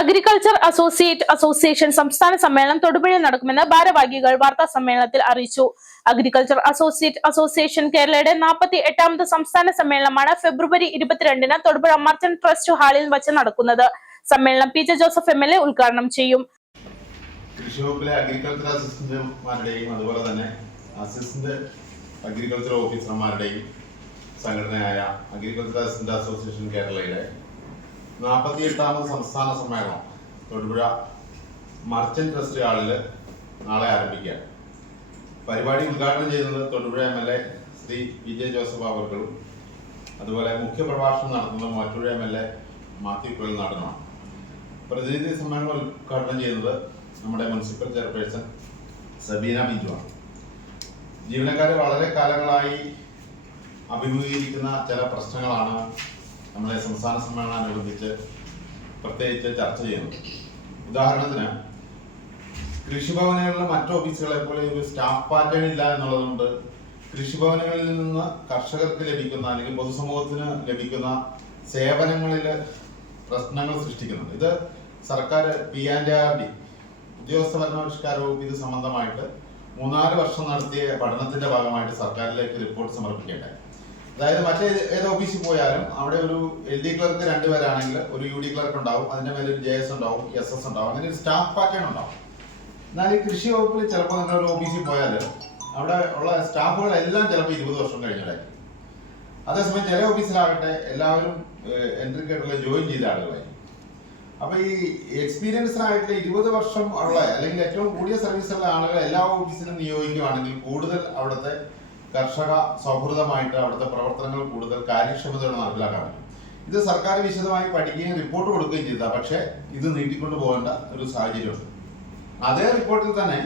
Agriculture associate association സംസ്ഥാന സമ്മേളനം തൊടുപുഴയിൽ നടക്കുമെന്ന് ഭാരവാഹികൾ വാർത്താ സമ്മേളനത്തിൽ അറിയിച്ചു. അഗ്രികൾച്ചർ അസോസിയേറ്റ് അസോസിയേഷൻ കേരളയുടെ നാൽപ്പത്തി എട്ടാമത് സംസ്ഥാന സമ്മേളനമാണ് ഫെബ്രുവരി ഇരുപത്തിരണ്ടിന് തൊടുപുഴ മർച്ചന്റ് ട്രസ്റ്റ് ഹാളിൽ വച്ച് നടക്കുന്നത്. സമ്മേളനം P J Joseph M L A ഉദ്ഘാടനം ചെയ്യും. അഗ്രികൾച്ചർ തന്നെ അസിസ്റ്റന്റ് അഗ്രികൾച്ചർ ഓഫീസർമാരുടെയും സംഘടനയായ അഗ്രികൾച്ചർ അസിസ്റ്റന്റ് അസോസിയേഷൻ കേരളയിലെ നാൽപ്പത്തി എട്ടാമത് സംസ്ഥാന സമ്മേളനം. തൊടുപുഴ മർച്ചന്റ് ട്രസ്റ്റ് ഹാളിൽ നാളെ ആരംഭിക്കുക. പരിപാടി ഉദ്ഘാടനം ചെയ്യുന്നത് Thodupuzha M L A Shri V J Joseph അവർകളും അതുപോലെ മുഖ്യപ്രഭാഷണം നടത്തുന്നത് Muvattupuzha M L A Mathew കുഴൽ നാടനുമാണ് പ്രതിനിധി സമ്മേളനം ഉദ്ഘാടനം ചെയ്യുന്നത് നമ്മുടെ മുനിസിപ്പൽ ചെയർപേഴ്സൺ സബീന ബിജുവാണ്. ജീവനക്കാർ വളരെ കാലങ്ങളായി അഭിമുഖീകരിക്കുന്ന ചില പ്രശ്നങ്ങളാണ് നമ്മളെ സംസ്ഥാന സമ്മേളനത്തോടനുബന്ധിച്ച് പ്രത്യേകിച്ച് ചർച്ച ചെയ്യുന്നു. ഉദാഹരണത്തിന് കൃഷിഭവനുകളിലെ മറ്റു ഓഫീസുകളെ പോലെ ഒരു സ്റ്റാഫ് പാറ്റേൺ ഇല്ല എന്നുള്ളതുകൊണ്ട് കൃഷിഭവനുകളിൽ നിന്ന് കർഷകർക്ക് ലഭിക്കുന്ന അല്ലെങ്കിൽ പൊതുസമൂഹത്തിന് ലഭിക്കുന്ന സേവനങ്ങളിൽ പ്രശ്നങ്ങൾ സൃഷ്ടിക്കുന്നുണ്ട്. ഇത് സർക്കാർ പി ആൻഡ് ആർ ഡി ഉദ്യോഗസ്ഥ ഭരണപരിഷ്കാര വകുപ്പ് ഇത് സംബന്ധമായിട്ട് മൂന്നാൽ വർഷം നടത്തിയ പഠനത്തിന്റെ ഭാഗമായിട്ട് സർക്കാരിലേക്ക് റിപ്പോർട്ട് സമർപ്പിക്കേണ്ടായി അതായത് മറ്റേ ഏത് ഓഫീസിൽ പോയാലും അവിടെ ഒരു എൽ ഡി ക്ലർക്ക് രണ്ടുപേരാണെങ്കിൽ ഒരു യു ഡി ക്ലർക്ക് ഉണ്ടാവും അതിന്റെ മേലെ ഒരു ജെ എസ് ഉണ്ടാവും എസ് എസ് ഉണ്ടാവും അങ്ങനെ ഒരു സ്റ്റാഫ് പാറ്റേൺ ഉണ്ടാവും. എന്നാൽ ഈ കൃഷി വകുപ്പിൽ ചിലപ്പോൾ നിങ്ങൾ ഒരു ഓഫീസിൽ പോയാൽ അവിടെ ഉള്ള സ്റ്റാഫുകളെല്ലാം ചിലപ്പോൾ ഇരുപത് വർഷം കഴിഞ്ഞതായിരിക്കും. അതേസമയം ചില ഓഫീസിലാകട്ടെ എല്ലാവരും എൻട്രി കേട്ടുള്ള ജോയിൻ ചെയ്ത ആളുകളായി അപ്പൊ ഈ എക്സ്പീരിയൻസ്ഡ് ആയിട്ടുള്ള ഇരുപത് വർഷം ഉള്ള അല്ലെങ്കിൽ ഏറ്റവും കൂടിയ സർവീസുള്ള ആളുകൾ എല്ലാ ഓഫീസിലും നിയോഗിക്കുകയാണെങ്കിൽ കൂടുതൽ അവിടുത്തെ കർഷക സൗഹൃദമായിട്ട് അവിടുത്തെ പ്രവർത്തനങ്ങൾ കൂടുതൽ കാര്യക്ഷമതയോടെ നടപ്പിലാക്കാൻ പറ്റും. ഇത് സർക്കാർ വിശദമായി പഠിക്കുകയും റിപ്പോർട്ട് കൊടുക്കുകയും ചെയ്ത. പക്ഷേ ഇത് നീട്ടിക്കൊണ്ടു പോകേണ്ട ഒരു സാഹചര്യമുണ്ട്. അതേ റിപ്പോർട്ടിൽ തന്നെ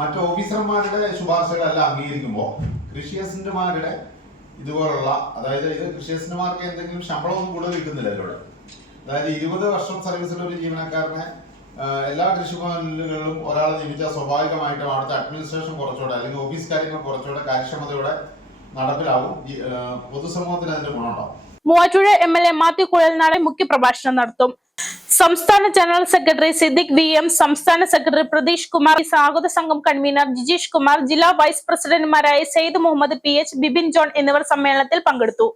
മറ്റു ഓഫീസർമാരുടെ ശുപാർശകളെല്ലാം അംഗീകരിക്കുമ്പോൾ കൃഷി അസിസ്റ്റന്റുമാരുടെ ഇതുപോലുള്ള അതായത് ഇത് കൃഷി അസിസ്റ്റന്റുമാർക്ക് എന്തെങ്കിലും ശമ്പളമൊന്നും കൂടുതൽ കിട്ടുന്നില്ല ഇതിലൂടെ അതായത് ഇരുപത് വർഷം സർവീസിലുള്ള ഒരു ജീവനക്കാരനെ എല്ലാ കൃഷിഭവനുകളിലും ഒരാളെ നിയമിച്ചാൽ സ്വാഭാവികമായിട്ടും അവിടുത്തെ അഡ്മിനിസ്ട്രേഷൻ കുറച്ചുകൂടെ അല്ലെങ്കിൽ ഓഫീസ് കാര്യങ്ങൾ കുറച്ചുകൂടെ കാര്യക്ഷമതയോടെ നടപ്പിലാവും. പൊതുസമൂഹത്തിന് അതിന്റെ ഗുണമുണ്ടാവും. Muvattupuzha M L A Mathew കുഴൽനാടെ മുഖ്യപ്രഭാഷണം നടത്തും. സംസ്ഥാന general secretary Siddique V M സംസ്ഥാന സെക്രട്ടറി പ്രതീഷ് കുമാർ സ്വാഗത സംഘം കൺവീനർ ജിജീഷ് കുമാർ ജില്ലാ വൈസ് പ്രസിഡന്റുമാരായ Syed Muhammad P H Bibin John എന്നിവർ സമ്മേളനത്തിൽ പങ്കെടുത്തു.